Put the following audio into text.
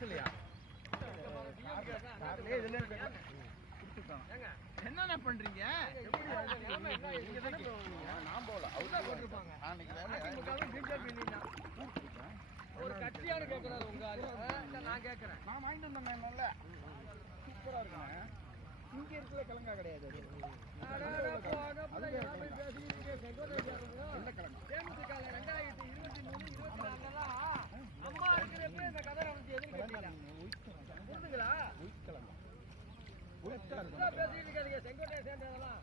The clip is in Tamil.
பஸ்லையா என்னென்ன பண்றீங்க? நான் போகல ஒரு கட்சியானு கேட்கறாரு உங்க நான் கேட்கறேன். நான் வாங்கிட்டு வந்தேன். நல்ல சூப்பரா இருக்குங்க. இங்க இருக்கிற கிழங்கா கிடையாது. அம்மா இருக்கிறப்ப இந்த கதை நமக்கு எதுவும் புரிஞ்சுங்களா? பேசிட்டு இருக்காதீங்க. செங்கோட்டையை சேர்ந்ததெல்லாம்